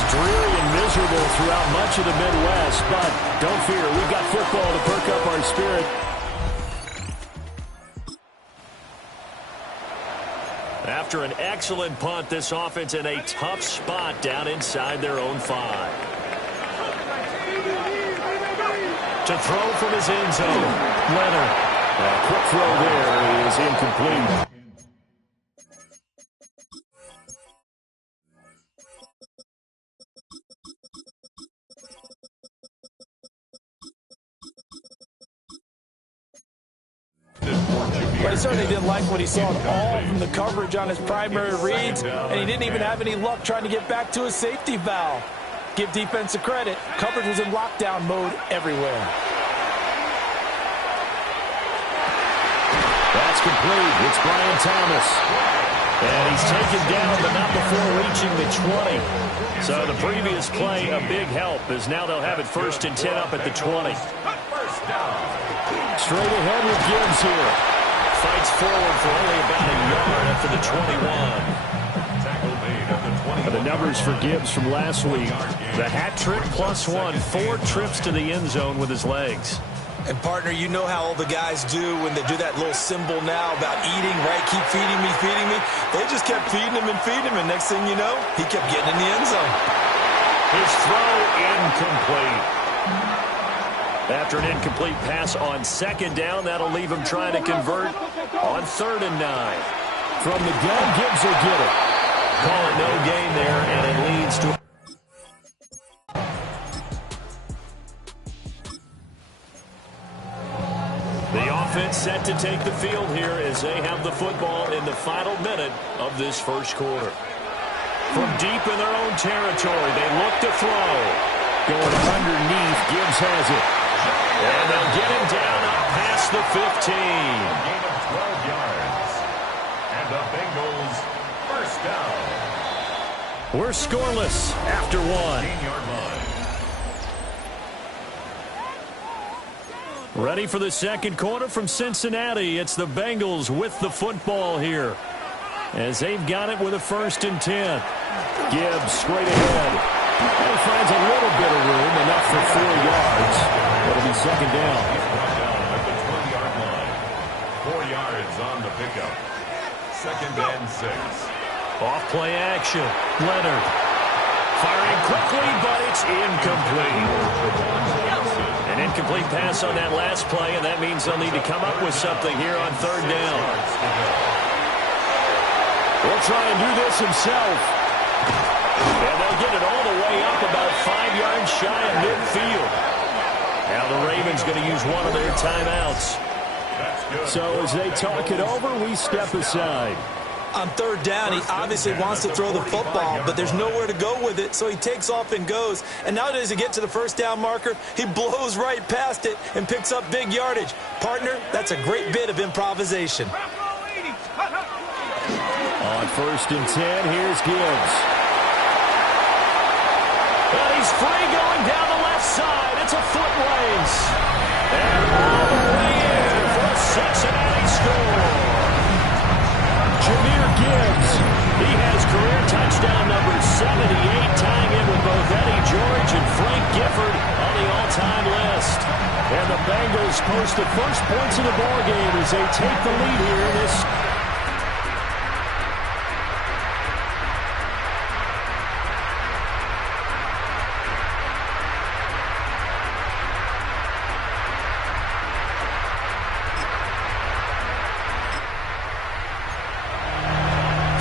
It's dreary and miserable throughout much of the Midwest, but don't fear, we've got football to perk up our spirit. After an excellent punt, this offense in a tough spot down inside their own 5. To throw from his end zone, Leonard. A quick throw there is incomplete. But he certainly didn't like what he saw all from the coverage on his primary reads, and he didn't even have any luck trying to get back to his safety valve. Give defense a credit. Coverage was in lockdown mode everywhere. That's complete. It's Brian Thomas. And he's taken down, but not before reaching the 20. So the previous play, a big help, as now they'll have it 1st and 10 up at the 20. Straight ahead with Gibbs here. Fights forward for only about a yard up to the 21. The numbers for Gibbs from last week. The hat trick +1, 4 trips to the end zone with his legs. And, partner, you know how all the guys do when they do that little symbol now about eating, right? Keep feeding me, feeding me. They just kept feeding him and feeding him, and next thing you know, he kept getting in the end zone. His throw incomplete. After an incomplete pass on 2nd down, that'll leave him trying to convert on 3rd and 9. From the gun, Gibbs will get it. Call it no gain there, and it leads to... The offense set to take the field here as they have the football in the final minute of this first quarter. From deep in their own territory, they look to throw. Going underneath, Gibbs has it. And they'll get him down up past the 15. Gain of 12 yards. And the Bengals first down. We're scoreless after 1. 15-yard line. Ready for the second quarter from Cincinnati. It's the Bengals with the football here, as they've got it with a 1st and 10. Gibbs straight ahead. And he finds a little bit of room, enough for 4 yards. It'll be 2nd down. At the 20-yard line. 4 yards on the pickup. 2nd and 6. Off play action. Leonard. Firing quickly, but it's incomplete. An incomplete pass on that last play, and that means they'll need to come up with something here on 3rd down. He'll try and do this himself. And they'll get it all the way up about 5 yards shy of midfield. Now the Ravens going to use one of their timeouts. So as they talk it over, we step aside. On 3rd down, he obviously wants to throw the football, but there's nowhere to go with it, so he takes off and goes. And nowadays, to get to the 1st down marker, he blows right past it and picks up big yardage. Partner, that's a great bit of improvisation. On 1st and 10, here's Gibbs. And he's free going down the left side. It's a foot race. And all the way in for a Cincinnati score. Jahmyr Gibbs, he has career touchdown number 78, tying in with both Eddie George and Frank Gifford on the all-time list. And the Bengals post the first points of the ballgame as they take the lead here in this.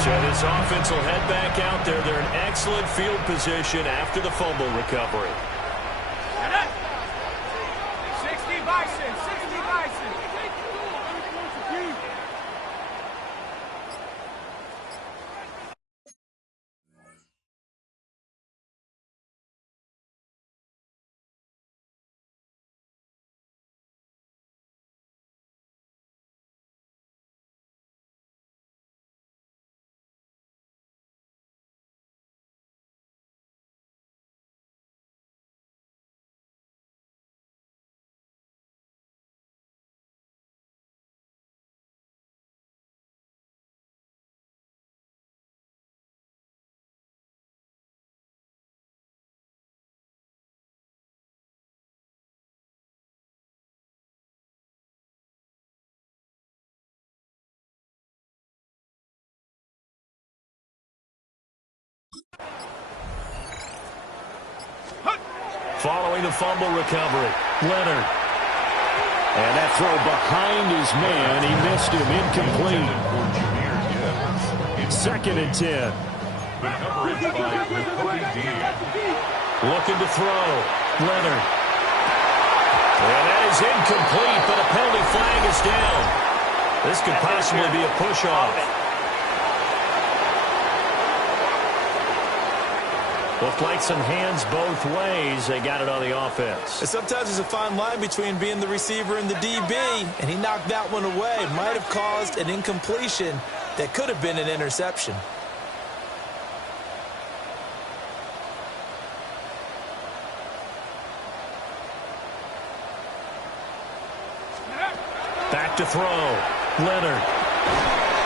So this offense will head back out there. They're in excellent field position after the fumble recovery. Following the fumble recovery, Leonard. And that throw behind his man, he missed him, incomplete. 2nd and 10. The number is 5 with Cody Dean. Looking to throw, Leonard. And that is incomplete, but a penalty flag is down. This could possibly be a push-off. Looked like some hands both ways. They got it on the offense. And sometimes there's a fine line between being the receiver and the DB, and he knocked that one away. Might have caused an incompletion that could have been an interception. Back to throw, Leonard.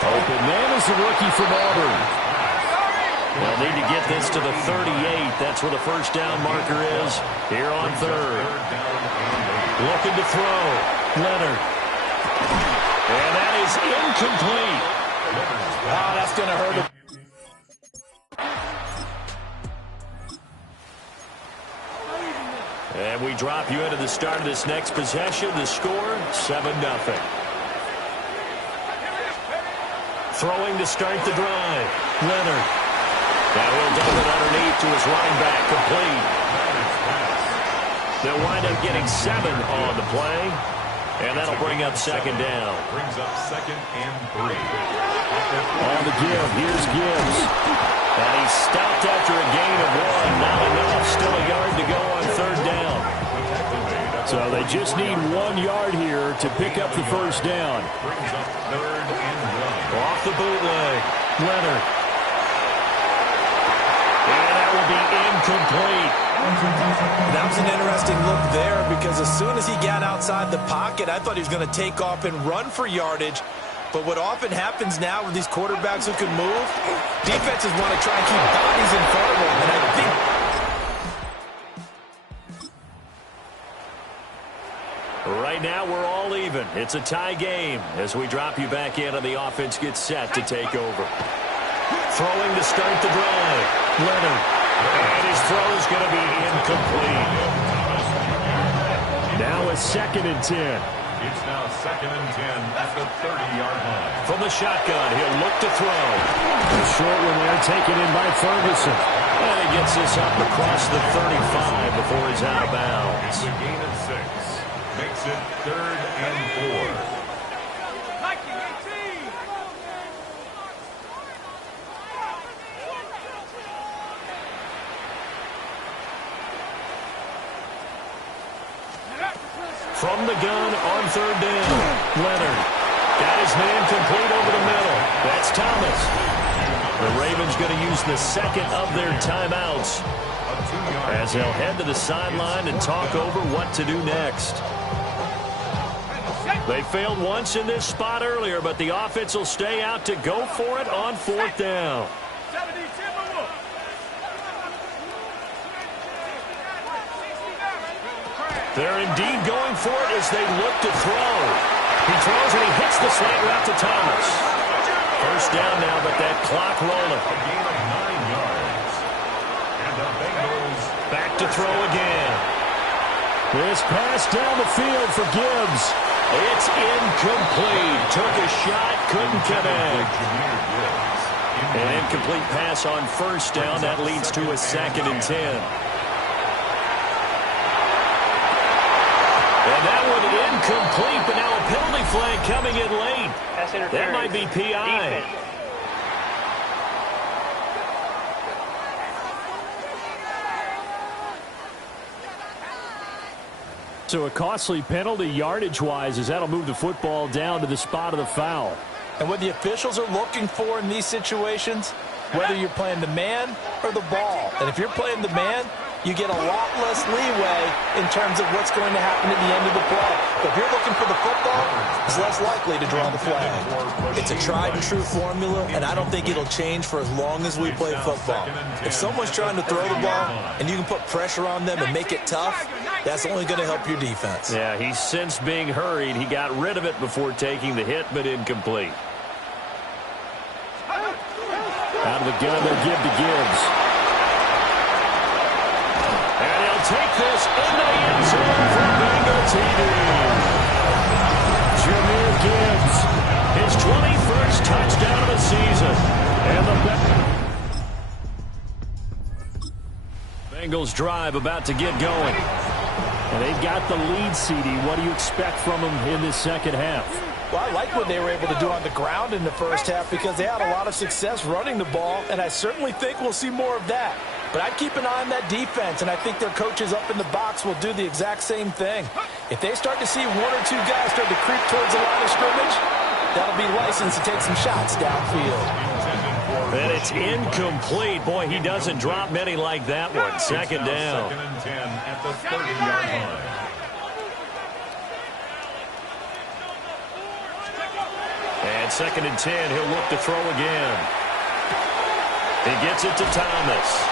Open man is the rookie from Auburn. They'll need to get this to the 38. That's where the first down marker is here on 3rd. Looking to throw, Leonard. And that is incomplete. Oh, that's going to hurt him. And we drop you into the start of this next possession. The score, 7-0. Throwing to start the drive, Leonard. Now he'll dump it underneath to his running back, complete. They'll wind up getting 7 on the play, and that'll bring up 2nd down. Brings up 2nd and 3. On the give, here's Gibbs. And he's stopped after a gain of 1. Not enough. Still a yard to go on 3rd down. So they just need 1 yard here to pick up the first down. Brings up 3rd and 1. Off the bootleg, Leonard. And that will be incomplete. That was an interesting look there because as soon as he got outside the pocket, I thought he was going to take off and run for yardage. But what often happens now with these quarterbacks who can move, defenses want to try and keep bodies in front of them. And I think right now we're all even. It's a tie game as we drop you back in and the offense gets set to take over. Throwing to start the drive, Leonard. And his throw is going to be incomplete. Now a 2nd and 10. It's now 2nd and 10 at the 30-yard line. From the shotgun, he'll look to throw. A short one there, taken in by Ferguson. And he gets this up across the 35 before he's out of bounds. It's a gain of 6. Makes it 3rd and 4. From the gun on 3rd down, Leonard. Got his man complete over the middle. That's Thomas. The Ravens going to use the 2nd of their timeouts as they'll head to the sideline and talk over what to do next. They failed once in this spot earlier, but the offense will stay out to go for it on 4th down. They're indeed going for it as they look to throw. He throws and he hits the slant route to Thomas. First down now, but that clock rolling. A gain of 9 yards. And the Bengals back to throw again. This pass down the field for Gibbs. It's incomplete. Took a shot, couldn't connect. An incomplete pass on first down. That leads to a 2nd and 10. And that one incomplete, but now a penalty flag coming in late. That might be PI. So a costly penalty yardage-wise as that'll move the football down to the spot of the foul. And what the officials are looking for in these situations, whether you're playing the man or the ball. And if you're playing the man, you get a lot less leeway in terms of what's going to happen at the end of the play. But if you're looking for the football, it's less likely to draw the flag. It's a tried-and-true formula, and I don't think it'll change for as long as we play football. If someone's trying to throw the ball and you can put pressure on them and make it tough, that's only going to help your defense. Yeah, he's since being hurried. He got rid of it before taking the hit, but incomplete. Out of the gun, they'll give to Gibbs. And he'll will take this into the end zone for Bengal TD. Jahmyr Gibbs, his 21st touchdown of the season. And the Bengals drive about to get going. And they've got the lead, CD. What do you expect from them in this second half? Well, I like what they were able to do on the ground in the first half because they had a lot of success running the ball, and I certainly think we'll see more of that. But I'd keep an eye on that defense, and I think their coaches up in the box will do the exact same thing. If they start to see one or two guys start to creep towards the line of scrimmage, that'll be licensed to take some shots downfield. And it's incomplete. Boy, he doesn't drop many like that one. Second down. Second and 10 at the 30-yard line. And second and 10, he'll look to throw again. He gets it to Thomas.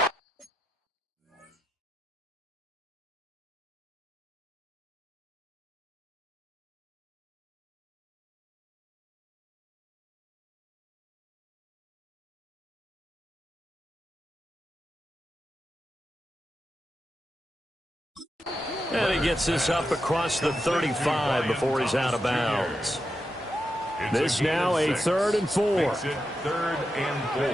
And he gets this up across the 35 before he's out of bounds. This now a 3rd and 4. Makes it 3rd and 4.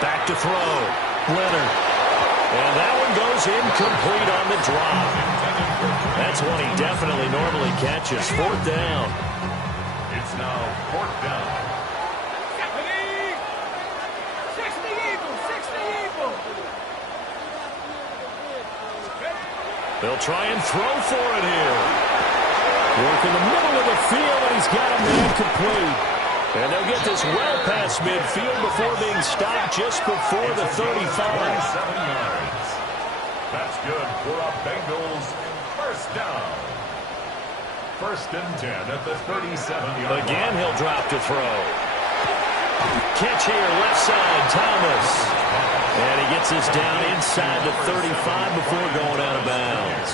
Back to throw. Leonard. And that one goes incomplete on the drop. That's one he definitely normally catches. 4th down. It's now 4th down. They'll try and throw for it here. Work in the middle of the field, and he's got a man complete. And they'll get this well past midfield before being stopped just before the 35. 7 yards. That's good for a Bengals 1st down. 1st and 10 at the 37-yard line. Again, he'll drop to throw. Catch here, left side, Thomas. And he gets this down inside the 35 before going out of bounds.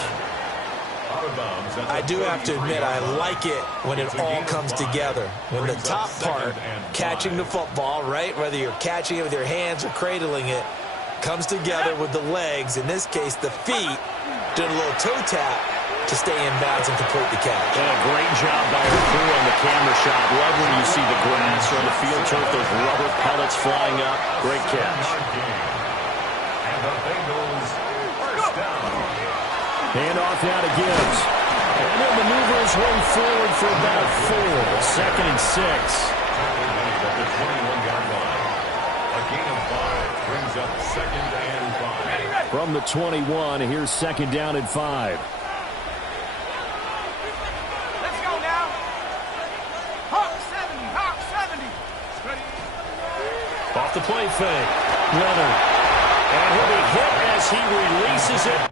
I do have to admit, I like it when it all comes together. When the top part, catching the football, right, whether you're catching it with your hands or cradling it, comes together with the legs, in this case the feet, doing a little toe tap to stay in bounds and complete the catch. And a great job by her crew on the camera shot. Love when you see the grass or the field turf, those rubber pellets flying up. Great catch. And the Bengals 1st down. Hand off now to Gibbs. And he'll maneuver his way forward for about 4. 2nd and 6. At the 21-yard line. A gain of 5 brings up 2nd and 5. From the 21, here's 2nd down and 5. Let's go now. Hawk 70, Hawk 70. Off the play fake. Leonard. And he'll be hit as he releases it.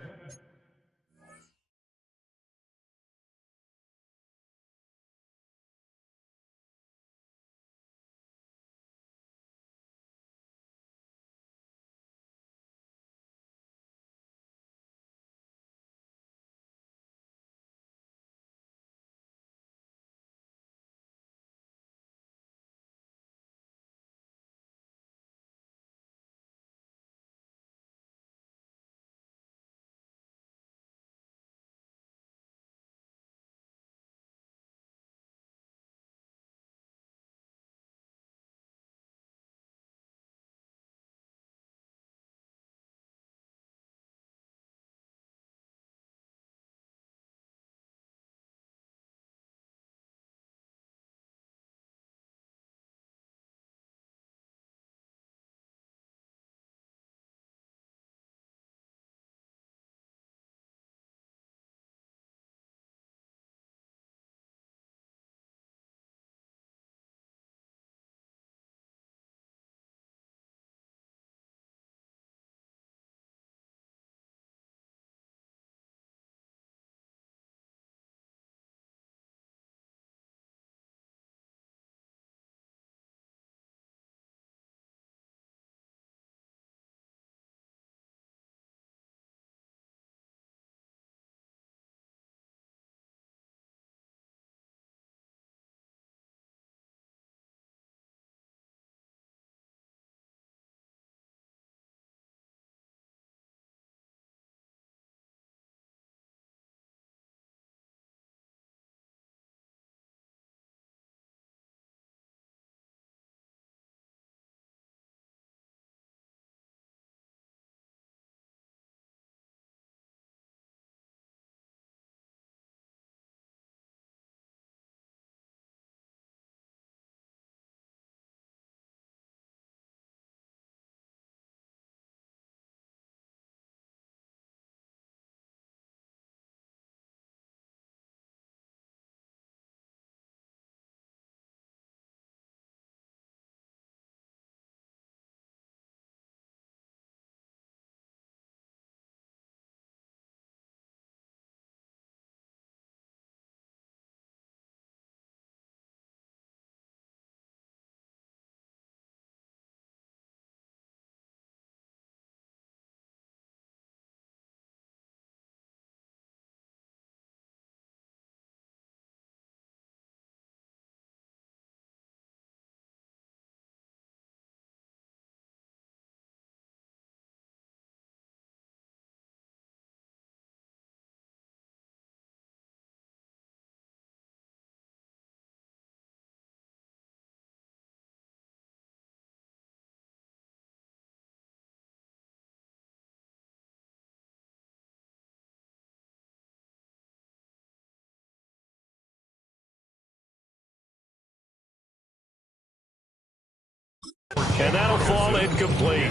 And that'll fall incomplete.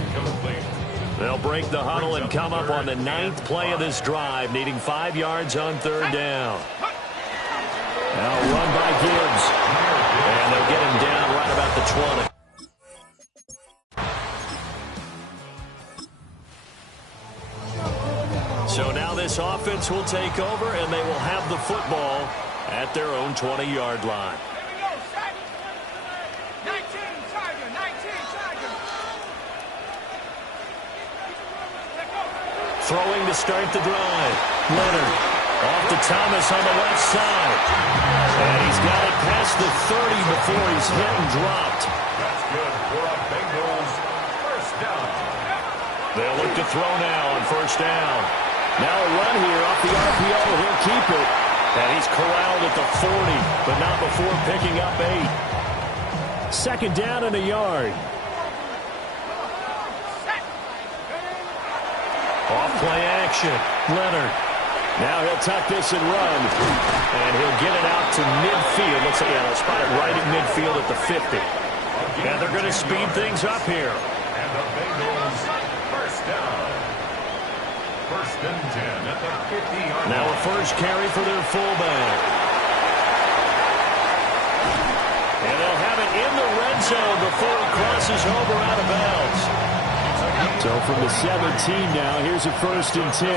They'll break the huddle and come up on the 9th play of this drive, needing 5 yards on 3rd down. Now run by Gibbs. And they'll get him down right about the 20. So now this offense will take over, and they will have the football at their own 20-yard line. Throwing to start the drive. Leonard off to Thomas on the left side. And he's got it past the 30 before he's hit and dropped. That's good for a Bengals first down. They'll look to throw now on 1st down. Now a run here off the RPO. He'll keep it. And he's corralled at the 40, but not before picking up 8. 2nd down and a yard. Off play action. Leonard. Now he'll tuck this and run. And he'll get it out to midfield. Looks like they'll spot it right at midfield at the 50. And they're going to speed things up here. And the Bengals first down. 1st and 10 at the 50-yard line. Now a first carry for their fullback. And they'll have it in the red zone before it crosses over out of bounds. So from the 17 now, here's a 1st and 10.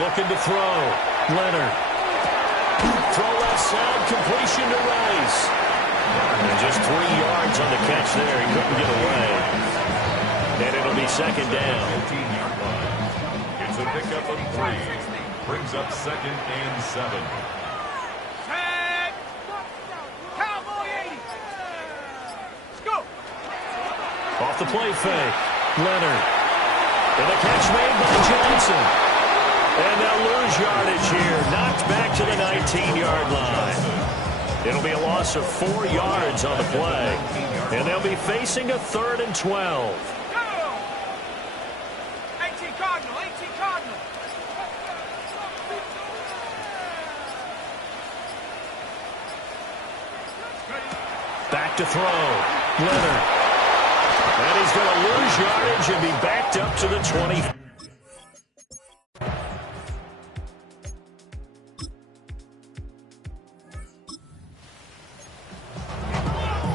Looking to throw. Leonard. Throw left side, completion to Rice. And just 3 yards on the catch there. He couldn't get away. And it'll be 2nd down. 15-yard line. It's a pickup of 3. Brings up 2nd and 7. Off the play fake. Leonard. And the catch made by Johnson. And they'll lose yardage here. Knocked back to the 19-yard line. It'll be a loss of 4 yards on the play. And they'll be facing a 3rd and 12. 18 Cardinal, 18 Cardinal. Back to throw. Leonard. And he's going to lose yardage and be backed up to the 20.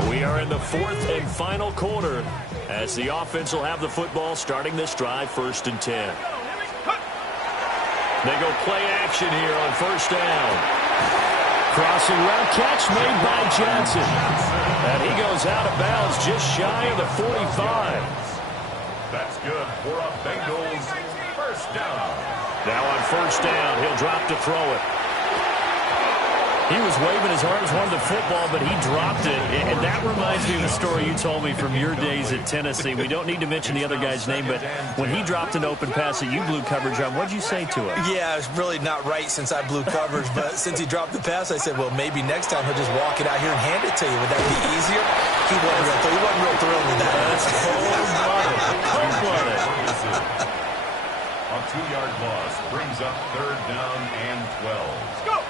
We are in the 4th and final quarter as the offense will have the football starting this drive 1st and 10. They go play action here on 1st down. Crossing route catch made by Johnson. And he goes out of bounds just shy of the 45. That's good for a Bengals first down. Now on 1st down, he'll drop to throw it. He was waving his arms, wanted the football, but he dropped it. And that reminds me of the story you told me from your days at Tennessee. We don't need to mention the other guy's name, but when he dropped an open pass that you blew coverage on, what'd you say to him? Yeah, it's really not right since I blew coverage, but since he dropped the pass, I said, well, maybe next time he'll just walk it out here and hand it to you. Would that be easier? He wasn't real thrilled with that. That's cold-blooded. Cold-blooded. A 2-yard loss brings up 3rd down and 12. Go!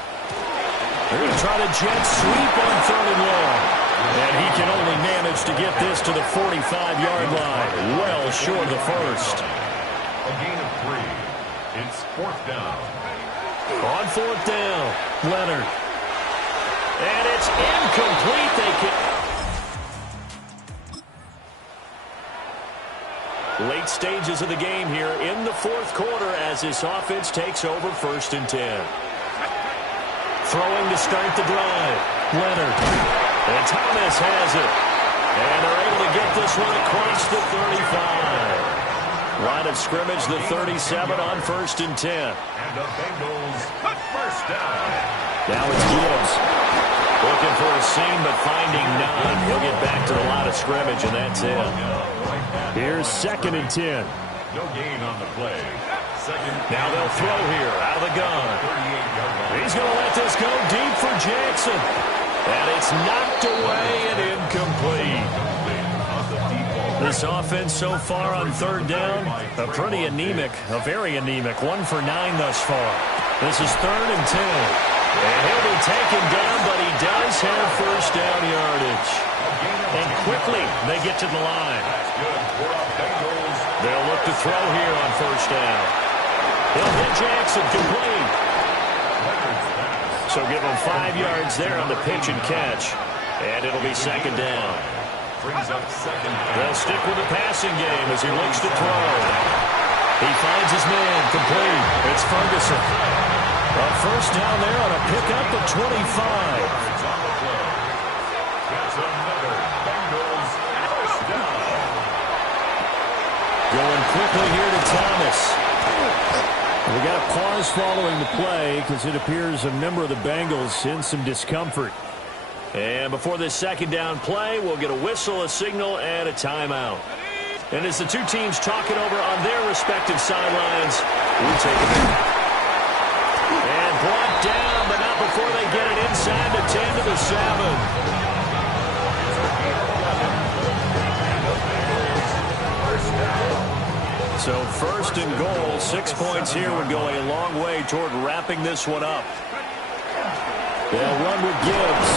They're going to try to jet sweep on 3rd and long. And he can only manage to get this to the 45-yard line. Well short of the 1st. A gain of 3. It's 4th down. On 4th down, Leonard. And it's incomplete. They can... Late stages of the game here in the 4th quarter as this offense takes over 1st and 10. Throwing to start the drive. Leonard. And Thomas has it. And they're able to get this one across the 35. Line of scrimmage, the 37 on 1st and 10. And the Bengals first down. Now it's Gibbs. Looking for a seam, but finding none. He'll get back to the line of scrimmage, and that's it. Here's 2nd and 10. No gain on the play. Now they'll throw here out of the gun. He's going to let this go deep for Jackson. And it's knocked away and incomplete. This offense so far on 3rd down, a pretty anemic, a very anemic. 1 for 9 thus far. This is 3rd and 10. And he'll be taken down, but he does have first down yardage. And quickly, they get to the line. They'll look to throw here on first down. He'll hit Jackson, complete. So give him 5 yards there on the pitch and catch. And it'll be second down. They'll stick with the passing game as he looks to throw. He finds his man, complete. It's Ferguson. A first down there on a pickup at 25. Going quickly here to Thomas. We got a pause following the play because it appears a member of the Bengals in some discomfort. And before this second down play, we'll get a whistle, a signal, and a timeout. And as the two teams talk it over on their respective sidelines, we'll take it. And brought down, but not before they get it inside the 10 to the 7. So first and goal, 6 points here would go a long way toward wrapping this one up. They'll run with Gibbs.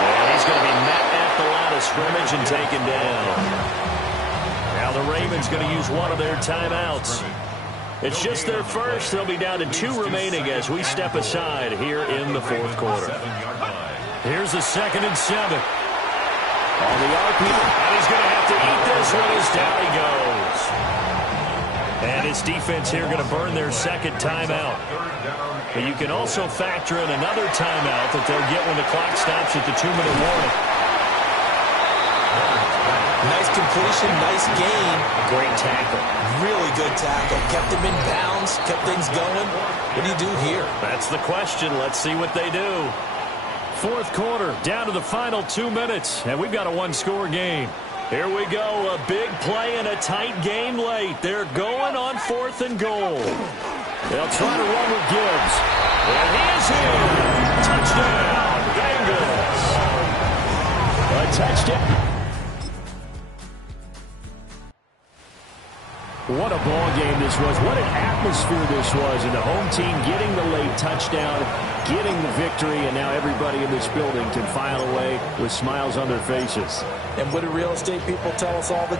And he's going to be met at the line of scrimmage and taken down. Now the Ravens going to use one of their timeouts. It's just their first. They'll be down to 2 remaining as we step aside here in the fourth quarter. Here's a 2nd and 7. On the RP, and he's going to have to eat this one as down he goes. And his defense here going to burn their second timeout. But you can also factor in another timeout that they'll get when the clock stops at the 2-minute warning. Nice completion, nice gain. Great tackle. Really good tackle. Kept him in bounds, kept things going. What do you do here? That's the question. Let's see what they do. Fourth quarter, down to the final 2 minutes, and we've got a one-score game. Here we go, a big play and a tight game late. They're going on 4th and goal. They'll try to run with Gibbs. And he is in. Touchdown, Bengals. A touchdown. What a ball game this was. What an atmosphere this was. And the home team getting the late touchdown, getting the victory, and now everybody in this building can file away with smiles on their faces. And what do real estate people tell us all the time?